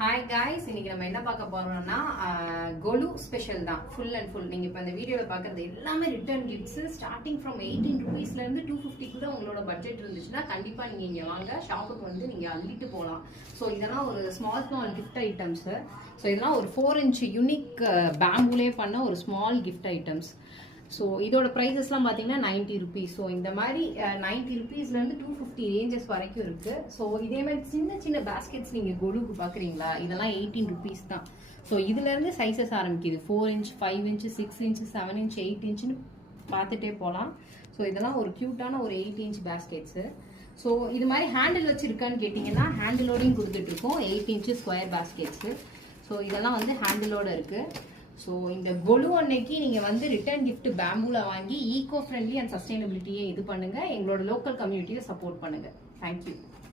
Hi guys, இன்னைக்கு நம்ம என்ன பார்க்க போறோம்னா கொலு ஸ்பெஷல் தான். ஃபுல் அண்ட் ஃபுல் நீங்க இப்போ இந்த வீடியோவில் பார்க்குறது எல்லாமே ரிட்டர்ன் கிஃப்ட்ஸ். ஸ்டார்டிங் ஃப்ரம் 18 ரூபீஸ்லேருந்து 250 கூட உங்களோட பட்ஜெட் இருந்துச்சுன்னா கண்டிப்பாக நீங்கள் இங்கே வாங்க, ஷாப்புக்கு வந்து நீங்கள் அள்ளிட்டு போகலாம். ஸோ இதெல்லாம் ஒரு ஸ்மால் கிஃப்ட் ஐட்டம்ஸு. ஸோ இதெல்லாம் ஒரு 4 inch யூனிக் பேம்பூலே பண்ண ஒரு ஸ்மால் கிஃப்ட் ஐட்டம்ஸ். ஸோ இதோட ப்ரைஸஸ்லாம் பார்த்தீங்கன்னா 90 rupees. ஸோ இந்த மாதிரி 90 rupeesலேருந்து 250 ரேஞ்சஸ் வரைக்கும் இருக்கு. ஸோ இதே மாதிரி சின்ன பேஸ்கெட்ஸ் நீங்கள் கொலுக்கு பார்க்குறீங்களா, இதெல்லாம் 18 rupees தான். ஸோ இதுலேருந்து சைஸஸ் ஆரம்பிக்குது. 4 inch, 5 inch, 6 inch, 7 inch, 8 inchனு பார்த்துட்டே போகலாம். ஸோ இதெல்லாம் ஒரு க்யூட்டான ஒரு 8 inch பேஸ்கெட்ஸு. ஸோ இது மாதிரி ஹேண்டில் வச்சுருக்கான்னு கேட்டிங்கன்னா ஹேண்டிலோடையும் கொடுத்துட்ருக்கோம். 8 inch ஸ்கொயர் பேஸ்கெட்ஸு. ஸோ இதெல்லாம் வந்து ஹேண்டிலோடு இருக்குது. ஸோ இந்த கொலு அன்னைக்கு நீங்கள் வந்து ரிட்டர்ன் கிஃப்ட் பேம்பூல வாங்கி ஈகோ ஃப்ரெண்ட்லி அண்ட் சஸ்டைனபிலிட்டியை இது பண்ணுங்கள். எங்களோட லோக்கல் கம்யூனிட்டியை சப்போர்ட் பண்ணுங்கள். தேங்க்யூ.